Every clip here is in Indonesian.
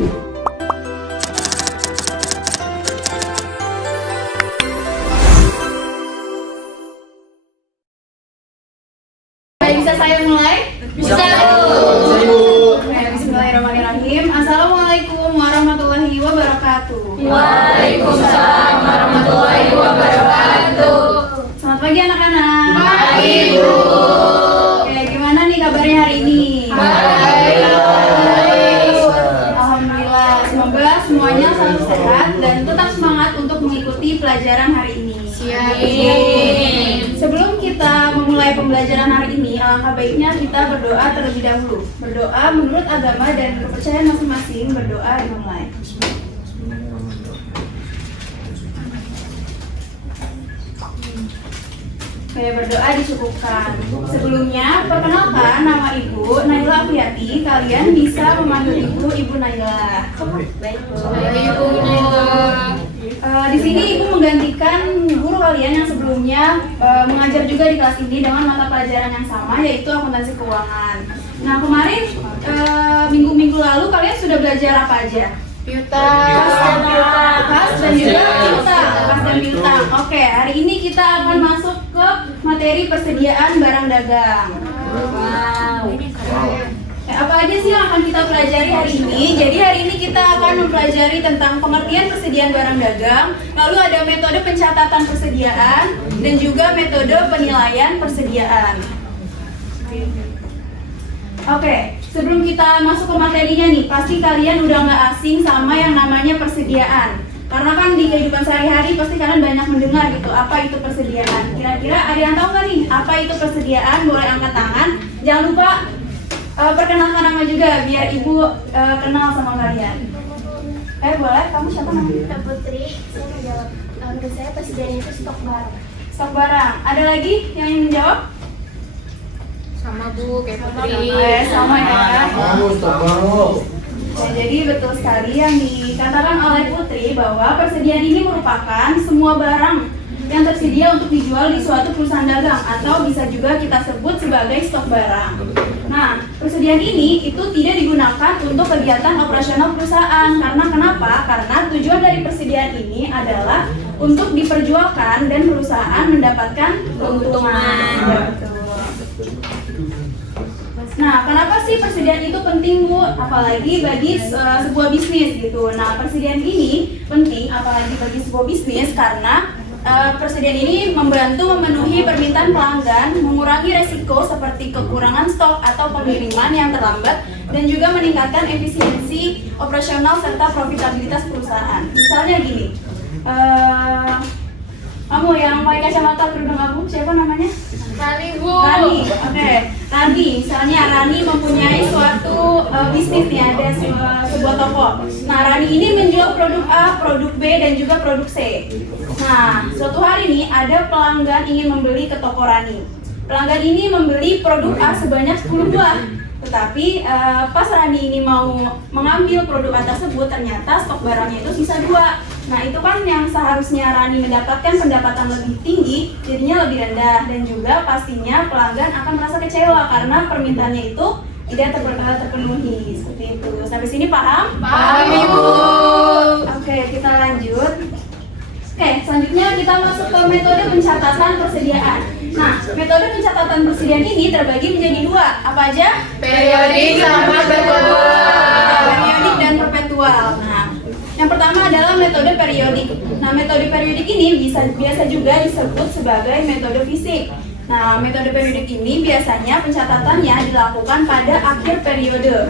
Bisa saya mulai? Bisa. Bismillahirrahmanirrahim. Assalamualaikum warahmatullahi wabarakatuh. Waalaikumsalam warahmatullahi wabarakatuh. Selamat pagi anak-anak. Pagi, Bu. Oke, gimana nih kabarnya hari ini? Baik. Alhamdulillah, semoga semuanya selalu sehat dan tetap semangat untuk mengikuti pelajaran hari ini. Sebelum kita memulai pembelajaran hari ini, alangkah baiknya kita berdoa terlebih dahulu. Berdoa menurut agama dan kepercayaan masing-masing. Berdoa dimulai. Oke, berdoa dicukupkan. Sebelumnya, perkenalkan nama Ibu Naila Afiati. Kalian bisa memanggil Ibu Naila. Baik, Bu. Di sini Ibu menggantikan guru kalian yang sebelumnya mengajar juga di kelas ini dengan mata pelajaran yang sama, yaitu akuntansi keuangan. Nah, kemarin minggu-minggu lalu kalian sudah belajar apa aja? Kas dan juga piutang. Oke, hari ini kita akan masuk ke materi persediaan barang dagang. Apa aja sih yang akan kita pelajari hari ini? Jadi hari ini kita akan mempelajari tentang pengertian persediaan barang dagang, lalu ada metode pencatatan persediaan, dan juga metode penilaian persediaan. Oke, sebelum kita masuk ke materinya nih, pasti kalian udah nggak asing sama yang namanya persediaan. Karena kan di kehidupan sehari-hari pasti kalian banyak mendengar gitu, apa itu persediaan. Kira-kira ada yang tahu nggak nih, apa itu persediaan? Boleh angkat tangan. Jangan lupa perkenalkan nama juga, biar Ibu kenal sama kalian. Boleh, kamu siapa namanya? Putri, saya menjawab. Menurut saya persediaan itu stok barang. Stok barang. Ada lagi yang ingin menjawab? Sama, Bu, kayak Putri. Sama ya. Stok baru. Nah, jadi betul sekali yang dikatakan oleh Putri bahwa persediaan ini merupakan semua barang yang tersedia untuk dijual di suatu perusahaan dagang, atau bisa juga kita sebut sebagai stok barang. Nah, persediaan ini itu tidak digunakan untuk kegiatan operasional perusahaan. Karena kenapa? Karena tujuan dari persediaan ini adalah untuk diperjualkan dan perusahaan mendapatkan keuntungan. Ya, betul. Nah, kenapa sih persediaan itu penting, Bu? Apalagi bagi sebuah bisnis gitu. Nah, persediaan ini penting apalagi bagi sebuah bisnis karena persediaan ini membantu memenuhi permintaan pelanggan, mengurangi resiko seperti kekurangan stok atau pengiriman yang terlambat, dan juga meningkatkan efisiensi operasional serta profitabilitas perusahaan. Misalnya gini, kamu yang pakai kacamata kerudung abu, siapa namanya? Rani, Bu. Rani, oke. Rani, misalnya Rani mempunyai suatu bisnis nih, ada sebuah toko. Nah, Rani ini menjual produk A, produk B, dan juga produk C. Nah, suatu hari nih ada pelanggan ingin membeli ke toko Rani. Pelanggan ini membeli produk A sebanyak 10 buah. Tetapi pas Rani ini mau mengambil produk A tersebut, ternyata stok barangnya itu sisa 2. Nah, itu kan yang seharusnya Rani mendapatkan pendapatan lebih tinggi, jadinya lebih rendah, dan juga pastinya pelanggan akan merasa kecewa karena permintaannya itu tidak terpenuhi. Seperti itu. Sampai sini paham? Paham, Ibu. Oke, kita lanjut. Oke, selanjutnya kita masuk ke metode pencatatan persediaan. Nah, metode pencatatan persediaan ini terbagi menjadi 2. Apa aja? Periodik sama perpetual. Periodik dan perpetual. Nah, yang pertama adalah metode periodik. Nah, metode periodik ini biasa juga disebut sebagai metode fisik. Nah, metode periodik ini biasanya pencatatannya dilakukan pada akhir periode.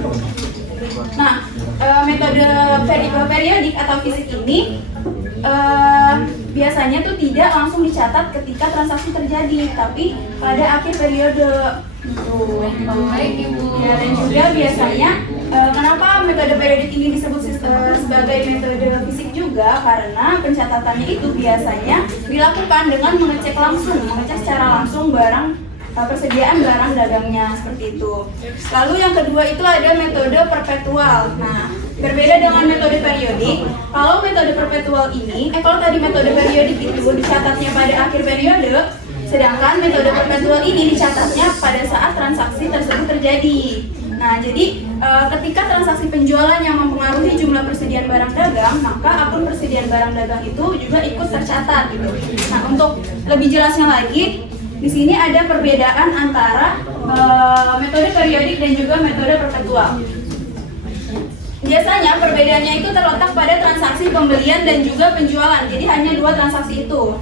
Nah, metode periodik atau fisik ini biasanya tuh tidak langsung dicatat ketika transaksi terjadi, tapi pada akhir periode. Baik, Ibu. Ya, dan juga biasanya kenapa metode periodik ini disebut sebagai metode fisik juga, karena pencatatannya itu biasanya dilakukan dengan mengecek secara langsung persediaan barang dagangnya, seperti itu. Lalu yang kedua itu ada metode perpetual. Nah, berbeda dengan metode periodik. Kalau metode perpetual ini, kalau tadi metode periodik itu dicatatnya pada akhir periode, sedangkan metode perpetual ini dicatatnya pada saat transaksi tersebut terjadi. Nah, jadi ketika transaksi penjualan yang mempengaruhi jumlah persediaan barang dagang, maka akun persediaan barang dagang itu juga ikut tercatat gitu. Nah, untuk lebih jelasnya lagi, di sini ada perbedaan antara metode periodik dan juga metode perpetual. Biasanya perbedaannya itu terletak pada transaksi pembelian dan juga penjualan. Jadi hanya dua transaksi itu.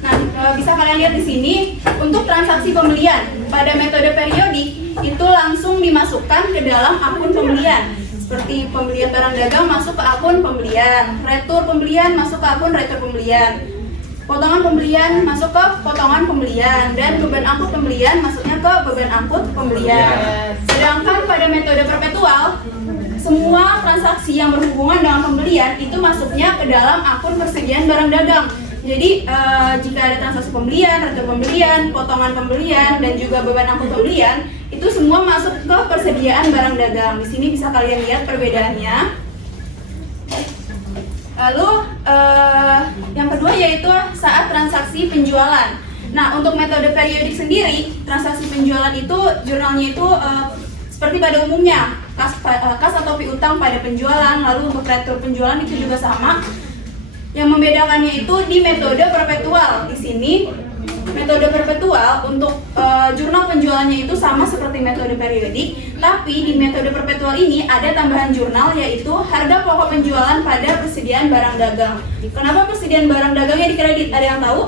Nah, bisa kalian lihat di sini untuk transaksi pembelian pada metode periodik itu langsung dimasukkan ke dalam akun pembelian. Seperti pembelian barang dagang masuk ke akun pembelian, retur pembelian masuk ke akun retur pembelian, potongan pembelian masuk ke potongan pembelian, dan beban angkut pembelian masuknya ke beban angkut pembelian. Sedangkan pada metode perpetual, semua transaksi yang berhubungan dengan pembelian itu masuknya ke dalam akun persediaan barang dagang. Jadi jika ada transaksi pembelian, retur pembelian, potongan pembelian, dan juga beban angkut pembelian, itu semua masuk ke persediaan barang dagang. Di sini bisa kalian lihat perbedaannya. Lalu yang kedua yaitu saat transaksi penjualan. Nah, untuk metode periodik sendiri, transaksi penjualan itu jurnalnya itu seperti pada umumnya, kas atau piutang pada penjualan. Lalu untuk retur penjualan itu juga sama. Yang membedakannya itu di metode perpetual. Di sini metode perpetual untuk jurnal penjualannya itu sama seperti metode periodik, tapi di metode perpetual ini ada tambahan jurnal yaitu harga pokok penjualan pada persediaan barang dagang. Kenapa persediaan barang dagangnya dikredit? Ada yang tahu?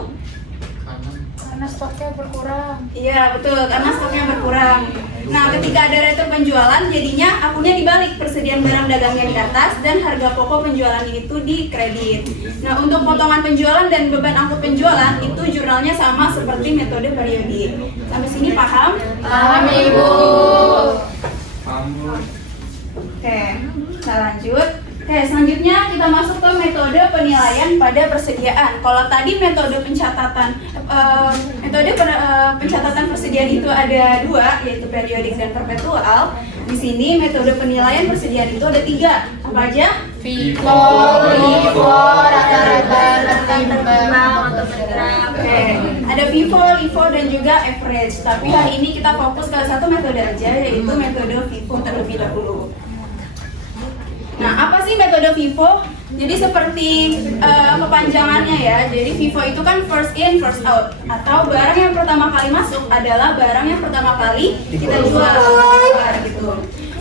Karena stoknya berkurang. Iya betul, karena stoknya berkurang. Nah, ketika ada retur penjualan, jadinya akunnya dibalik, persediaan barang dagangnya di atas dan harga pokok penjualan itu dikredit. Nah, untuk potongan penjualan dan beban angkut penjualan itu jurnalnya sama seperti metode periodik. Sampai sini paham? Paham, Ibu. Oke, kita lanjut. Oke, selanjutnya kita masuk ke metode penilaian pada persediaan. Kalau tadi metode pencatatan pencatatan persediaan itu ada dua, yaitu periodik dan perpetual. Di sini metode penilaian persediaan itu ada tiga. Apa aja? FIFO, LIFO, rata-rata, timbang, atau bergerak. Oke, ada FIFO, LIFO, dan juga average. Tapi hari ini kita fokus ke satu metode aja, yaitu metode FIFO terlebih dahulu. Nah, apa sih metode FIFO? Jadi seperti kepanjangannya ya. Jadi FIFO itu kan first in, first out, atau barang yang pertama kali masuk adalah barang yang pertama kali kita jual, gitu.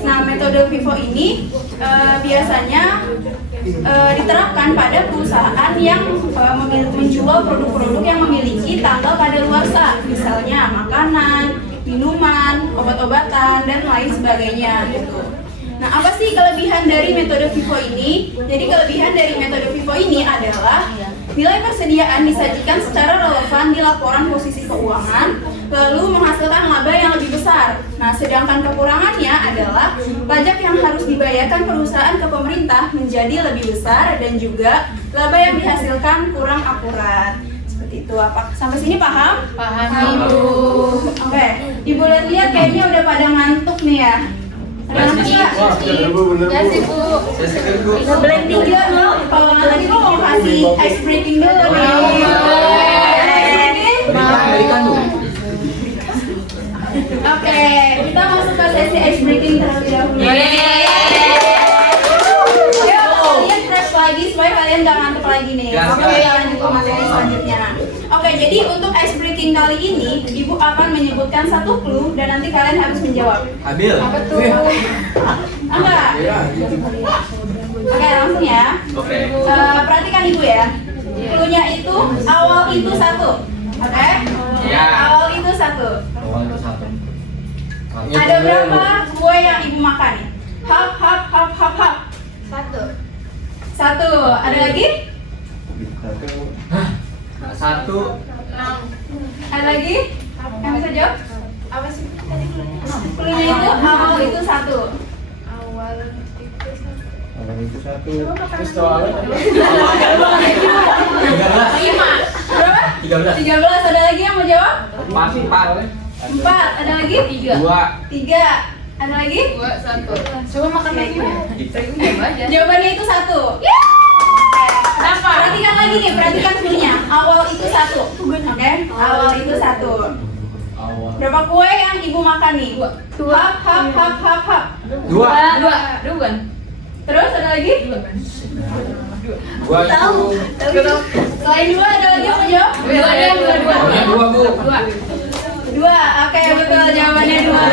Nah, metode FIFO ini biasanya diterapkan pada perusahaan yang menjual produk-produk yang memiliki tanggal kadaluarsa, misalnya makanan, minuman, obat-obatan, dan lain sebagainya, gitu. Nah, apa sih kelebihan dari metode FIFO ini? Jadi kelebihan dari metode FIFO ini adalah nilai persediaan disajikan secara relevan di laporan posisi keuangan, lalu menghasilkan laba yang lebih besar. Nah, sedangkan kekurangannya adalah pajak yang harus dibayarkan perusahaan ke pemerintah menjadi lebih besar dan juga laba yang dihasilkan kurang akurat. Seperti itu. Apa sampai sini paham? Paham, Ibu. Oke, Ibu lihat kayaknya udah pada ngantuk nih ya. Ada anak nggak? Ya sih, Bu. Sebelum tiga loh, kalau nggak tadi lo mau kasih ice breaking dulu nih. Oke, kita masuk ke sesi ice breaking terlebih dahulu. Ayo kalian fresh lagi supaya kalian nggak ngantuk lagi nih. Oke, lanjut ke materi selanjutnya. Oke, jadi untuk ice breaking kali ini, Ibu akan menyebutkan satu clue dan nanti kalian harus menjawab. Abil. Apa tuh? Enggak? Oke, langsung ya. Oke. Perhatikan Ibu ya. Clue-nya itu awal itu satu. Oke? Ya. Awal itu satu. Awal itu satu. Ada berapa kue yang Ibu makan? Hap, hap, hap, hap, hap. Satu. Ada lagi? Satu. Ada lagi? Yang bisa jawab? Apa sih? Clue-nya itu awal itu satu. Awal itu satu. Terus Lima. Berapa? 13. 13. Ada lagi yang mau jawab? 4. 4. Ada lagi? 2. 3. Ada lagi? 2, 1. Coba makan lagi ya. Aja. Jawabannya itu satu. Kenapa? Perhatikan lagi nih, perhatikan clue-nya. Awal itu satu. Oke? Awal itu satu. Berapa kue yang ibu makan nih? Hap, hap, hap, hap, hap. Dua. Dua kan? Terus ada lagi? Dua itu. Selain dua ada lagi yang mau jawab? Pokoknya dua, Bu. Dua, oke betul jawabannya dua.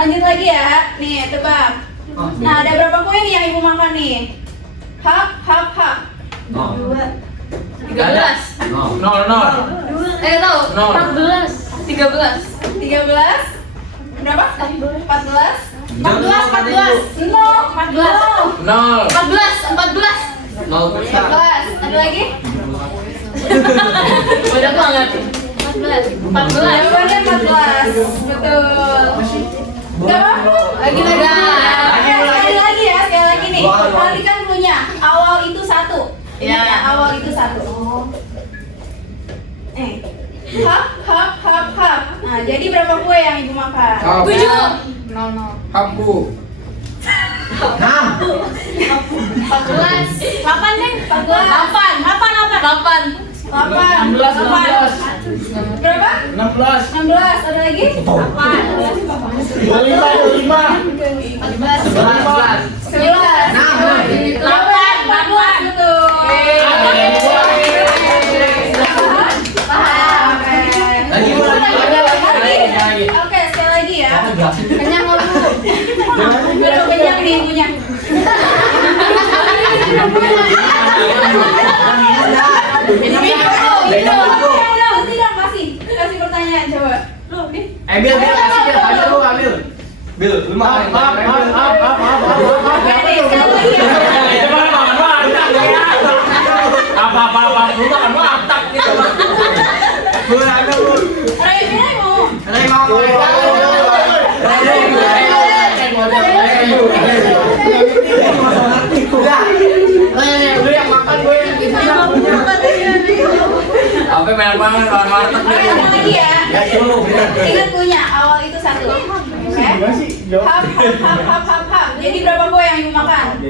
Lanjut lagi ya, nih tebak. Nah ada berapa kue nih yang ibu makan nih? Hap, hap, hap. 13. Nol. Tahu? Nol. 14. 13. 13? Berapa? 14? 14. Nol. 14. Nol. 14. Nol besar. 14. Ada lagi? Udah banget. 14. Jawabannya 14. Betul. Gak apa-apa. Lagi. Sekali lagi ya, sekali lagi nih. Perhatikan dulunya. Awal itu satu. Ya. Awal itu satu. Hap, hap, hap, hap. Nah, jadi berapa kue yang ibu makan? Hap. 7. Hap, Bu. 14. 8 deh. 14. 8. 8. 16. Berapa? 16. 16. Ada lagi? 11. 8. 14. Betul. Lagi. Oke, sekali lagi ya. Kenyang nggak Bu? Belum kenyang nih ibunya. Tidak, kasih pertanyaan coba. Bil, kasih Bil. Ambil. Bil, lu makan. Oke nih, sekali lagi ya. Apa lu makan matak gitu. Bu, ambil, Bu. Ray mau. Lu yang makan, gue yang gitu. Apa banyak banget makan matak. Oke, sekali lagi ya. Ingat punya, awal itu satu. Oke. Hap, hap, hap, hap, hap. Jadi berapa kue yang ibu makan? 10.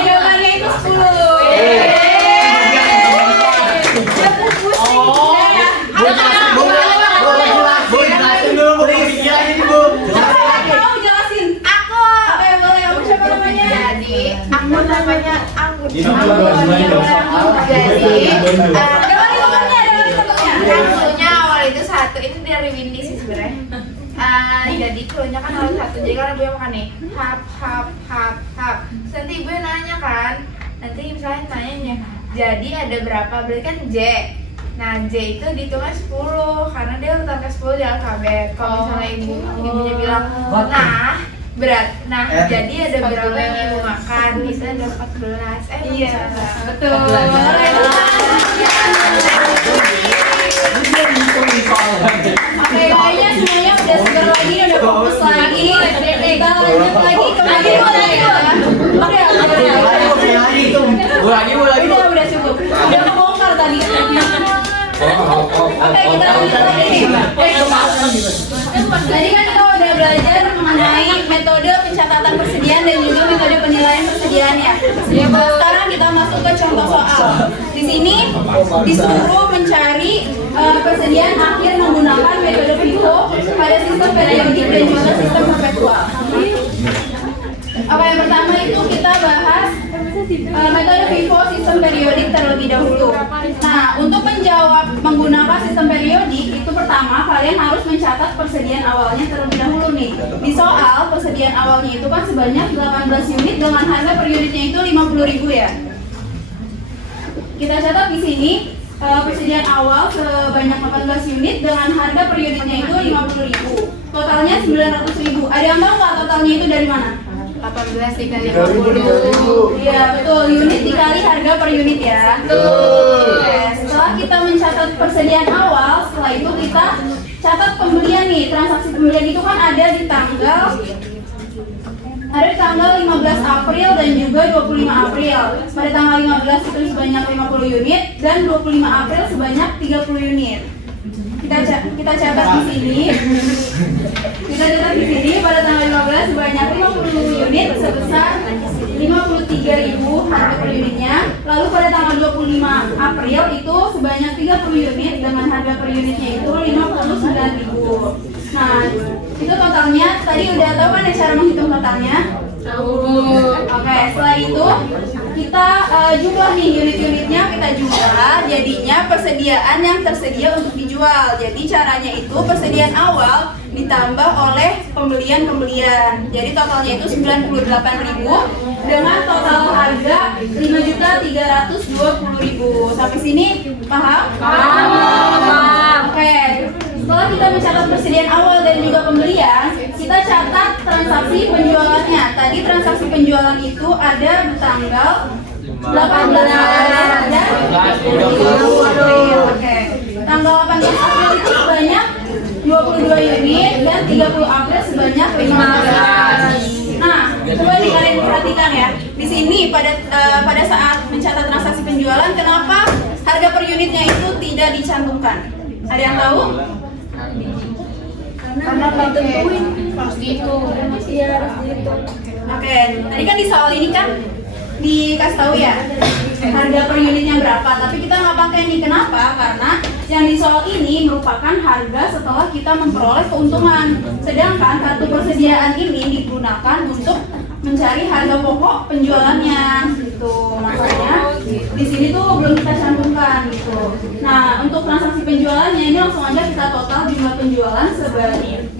Jawabannya itu 10. Mau jelasin? Aku. Oke, boleh. Kamu siapa namanya? Jadi aku namanya Anggun. Jadi, Jadi ada wali contohnya. cluenya awal itu satu, ini dari Windy sih sebenarnya. Jadi cluenya kan awal satu, jadi kan ibu yang makan nih hap hap hap hap. Terus nanti ibu yang nanya kan, nanti misalnya nanyanya, jadi ada berapa? Berarti kan J. Nah J itu dihitungnya 10 karena dia urutan ke 10 di alfabet. Kalau misalnya ibunya bilang, jadi ada berapa yang ibu makan? Bisa ada 14. Iya, betul. Oke, kayaknya semuanya udah segar lagi, udah fokus lagi. Kita lanjut lagi ke bagian udah cukup. Udah kebongkar tadi. Oke, kita lanjut lagi nih. Tadi kan kita udah belajar mengenai metode pencatatan persediaan dan juga metode penilaian persediaannya. Sekarang kita masuk ke contoh soal. Di sini disuruh mencari persediaan akhir menggunakan metode FIFO pada sistem periodik dan juga sistem perpetual. Oke, yang pertama itu kita bahas metode FIFO sistem periodik terlebih dahulu. Nah, untuk menjawab menggunakan sistem periodik itu pertama kalian harus mencatat persediaan awalnya terlebih dahulu nih. Di soal persediaan awalnya itu kan sebanyak 18 unit dengan harga periodiknya itu 50.000 ya. Kita catat di sini persediaan awal sebanyak 18 unit dengan harga periodiknya itu 50.000. Totalnya 900.000. Ada yang tahu nggak totalnya itu dari mana? 18 dikali 50. Iya betul, unit dikali harga per unit ya. Betul. Setelah kita mencatat persediaan awal, setelah itu kita catat pembelian nih. Transaksi pembelian itu kan ada di tanggal Ada tanggal 15 April dan juga 25 April. Pada tanggal 15 itu sebanyak 50 unit dan 25 April sebanyak 30 unit. Kita catat di sini. Kita catat di sini pada tanggal 15 sebanyak 50 unit sebesar 53.000 harga per unitnya. Lalu pada tanggal 25 April itu sebanyak 30 unit dengan harga per unitnya itu 59.000. Nah, itu totalnya. Tadi udah tahu kan ya cara menghitung totalnya? Tahu. Oke, setelah itu kita jumlah nih unit-unitnya, kita jumlah, jadinya persediaan yang tersedia untuk dijual. Jadi caranya itu persediaan awal ditambah oleh pembelian. Jadi totalnya itu 98.000 dengan total harga 5.320.000. Sampai sini paham? Paham. Oke. Setelah kita mencatat persediaan awal dan juga pembelian, kita catat transaksi penjualannya. Tadi transaksi penjualan itu ada tanggal 18 Maret dan 30 April. Oke. Tanggal 18 April itu sebanyak 22 unit dan 30 April sebanyak 15. Nah, coba nih kalian perhatikan ya. Di sini pada saat mencatat transaksi penjualan, kenapa harga per unitnya itu tidak dicantumkan? Ada yang tahu? Karena ditentuin harus dihitung. Iya, harus dihitung. Oke, tadi kan di soal ini kan dikasih tahu ya harga per unitnya berapa, tapi kita nggak pakai nih. Kenapa? Karena yang di soal ini merupakan harga setelah kita memperoleh keuntungan, sedangkan kartu persediaan ini digunakan untuk mencari harga pokok penjualannya gitu. Makanya di sini tuh belum kita cantumkan gitu. Nah, untuk transaksi penjualannya ini langsung aja kita total jumlah penjualan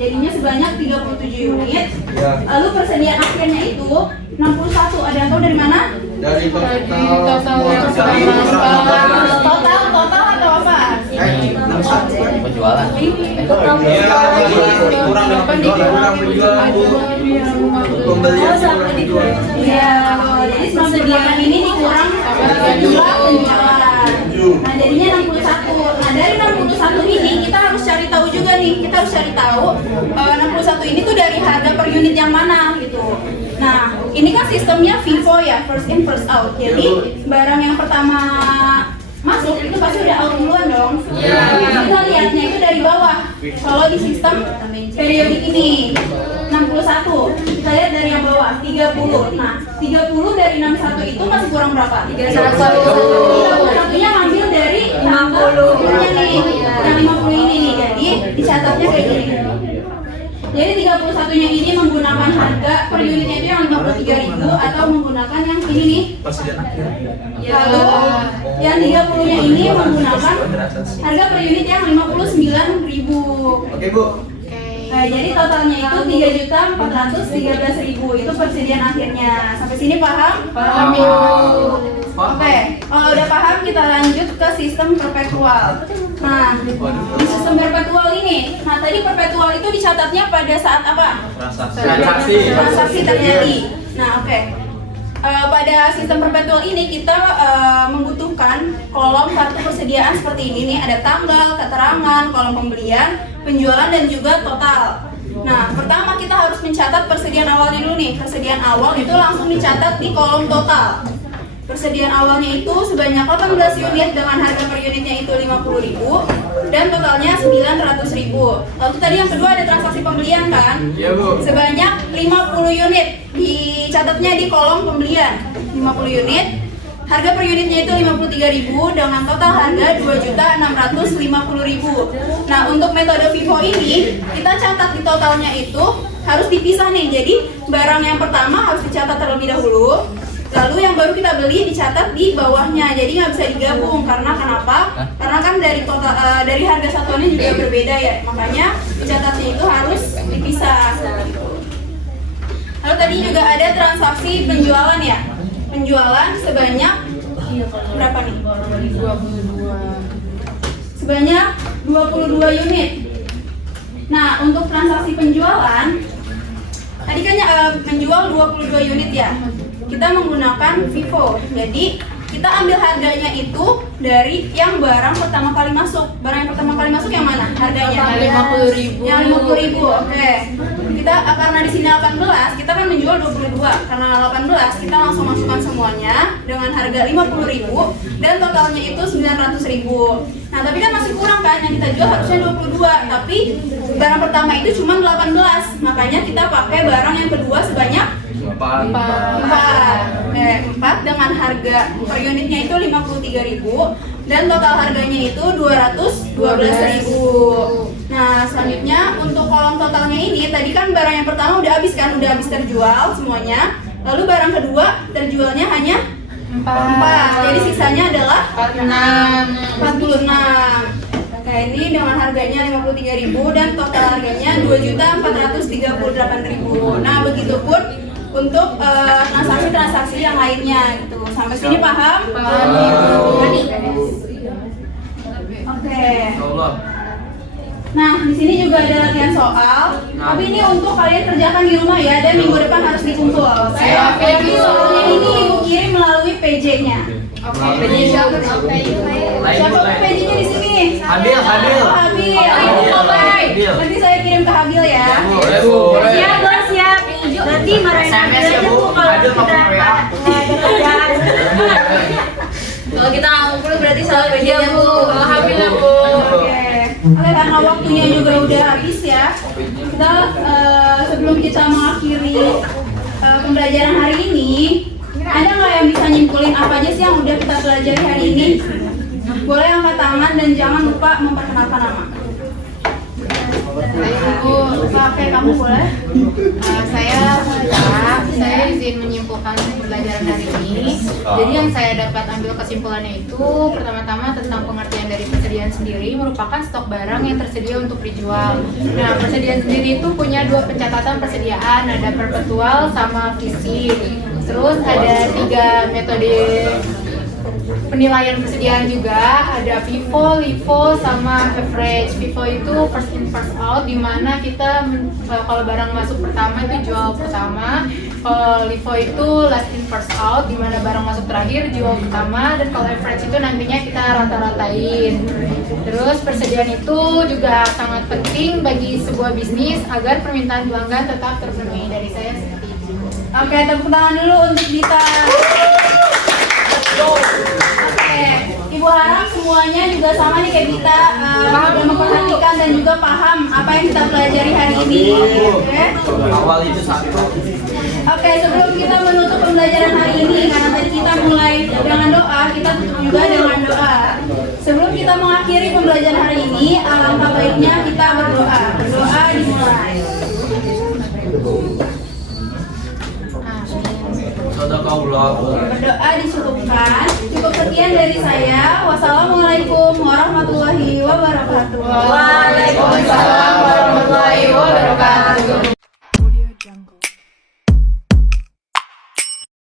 jadinya sebanyak 37 unit. Lalu persediaan akhirnya itu 61. Ada yang tahu dari mana? Dari total yang Total atau apa? Penjualan. kurang penjualan pembelian Iya, jadi 98 ini dikurang jumlah penjualan. Nah, jadinya 61. Nah, dari 61 ini kita harus cari tahu juga nih. Kita harus cari tahu 61 ini tuh dari harga per unit yang mana gitu. Nah, ini kan sistemnya FIFO ya, first in first out. Jadi barang yang pertama masuk itu pasti udah out duluan dong. Kita lihatnya itu dari bawah. Kalau di sistem periodik ini 61, kita lihat dari yang bawah 30. Nah, 30 dari 61 itu masih kurang berapa? 31-nya ngambil dari 60-nya nih, yang 50 ini nih. Jadi dicatatnya kayak gini. Jadi 31-nya ini menggunakan harga per unitnya itu yang 53.000 atau menggunakan yang ini nih. Lalu yang 30-nya ini menggunakan harga per unit yang 59.000. Oke, Bu. Nah, jadi totalnya itu 3.413.000 itu persediaan akhirnya. Sampai sini paham? Paham. Oke, kalau udah paham kita lanjut ke sistem perpetual. Nah, di sistem perpetual ini, nah tadi perpetual itu dicatatnya pada saat apa? Transaksi terjadi. Nah, oke. Pada sistem perpetual ini kita membutuhkan kolom kartu persediaan seperti ini nih, ada tanggal, keterangan, kolom pembelian, penjualan dan juga total. Nah, pertama kita harus mencatat persediaan awalnya dulu nih. Persediaan awal itu langsung dicatat di kolom total. Persediaan awalnya itu sebanyak 18 unit dengan harga per unitnya itu 50.000 dan totalnya 900.000. Lalu tadi yang kedua ada transaksi pembelian kan? Iya, Bu. Sebanyak 50 unit dicatatnya di kolom pembelian. 50 unit. Harga per unitnya itu 53.000 dengan total harga 2.650.000. Nah, untuk metode FIFO ini kita catat di totalnya itu harus dipisah nih. Jadi barang yang pertama harus dicatat terlebih dahulu. Lalu yang baru kita beli dicatat di bawahnya, jadi nggak bisa digabung. Karena kenapa? Karena kan dari total dari harga satuannya juga berbeda ya, makanya dicatatnya itu harus dipisah. Lalu tadi juga ada transaksi penjualan ya, penjualan sebanyak berapa nih? 22. Sebanyak 22 unit. Nah, untuk transaksi penjualan tadi kan menjual 22 unit ya. Kita menggunakan FIFO. Jadi kita ambil harganya itu dari yang barang pertama kali masuk. Barang yang pertama kali masuk yang mana harganya? 50.000. Yang 50.000. Oke. Kita karena di sini 18, kita kan menjual 22. Karena 18 kita langsung masukkan semuanya dengan harga 50.000 dan totalnya itu 900.000. Nah, tapi kan masih kurang kan, yang kita jual harusnya 22, tapi barang pertama itu cuma 18. Makanya kita pakai barang yang kedua sebanyak 4 dengan harga per unitnya itu 53.000 dan total harganya itu 212.000. Nah, selanjutnya untuk kolom totalnya ini tadi kan barang yang pertama udah habis kan, udah habis terjual semuanya. Lalu barang kedua terjualnya hanya 4. Jadi sisanya adalah 46. Oke, ini dengan harganya 53.000 dan total harganya 2.438.000. Nah, begitupun untuk transaksi-transaksi yang lainnya gitu. Sampai sini paham? Oke. Nah, di sini juga ada latihan soal. Tapi ini untuk kalian kerjakan di rumah ya, dan minggu depan harus dikumpul. Jadi soalnya ini ibu kirim melalui PJ-nya. Oke, jadi siapa Siapa PJ-nya di sini? Habil. Oh, Habil. Nanti saya kirim ke Habil ya. Boleh. Siap, Bos, siap. Nanti marahin Habil aja Bu kalau kita ada kerjaan. Kalau kita nggak ngumpul berarti salah PJ ya Bu. Kalau Habil ya Bu. Oke, karena waktunya juga udah habis ya. Kita sebelum kita mengakhiri pembelajaran hari ini, ada nggak yang bisa nyimpulin apa aja sih yang udah kita pelajari hari ini? Boleh angkat tangan dan jangan lupa memperkenalkan nama. Oke, kamu boleh. Saya izin menyimpulkan pembelajaran hari ini. Jadi yang saya dapat ambil kesimpulannya itu pertama-tama tentang pengertian dari persediaan sendiri merupakan stok barang yang tersedia untuk dijual. Nah, persediaan sendiri itu punya 2 pencatatan persediaan, ada perpetual sama fisik. Terus ada 3 metode penilaian persediaan juga, ada FIFO, LIFO, sama average. FIFO itu first in first out, dimana kita kalau barang masuk pertama itu jual pertama. Kalau LIFO itu last in first out, dimana barang masuk terakhir jual pertama. Dan kalau average itu nantinya kita rata-ratain. Terus persediaan itu juga sangat penting bagi sebuah bisnis agar permintaan pelanggan tetap terpenuhi. Dari saya seperti itu. Oke, tepuk tangan dulu untuk Dita. Oke, Ibu harap semuanya juga sama nih kayak Dita, udah memperhatikan dan juga paham apa yang kita pelajari hari ini. Oke. Awal itu 1. Oke, sebelum kita menutup pembelajaran hari ini, karena tadi kita mulai dengan doa, kita tutup juga dengan doa. Sebelum kita mengakhiri pembelajaran hari ini, alangkah baiknya kita berdoa. Berdoa dimulai. Berdoa dicukupkan. Cukup sekian dari saya. Wassalamualaikum warahmatullahi wabarakatuh. Waalaikumsalam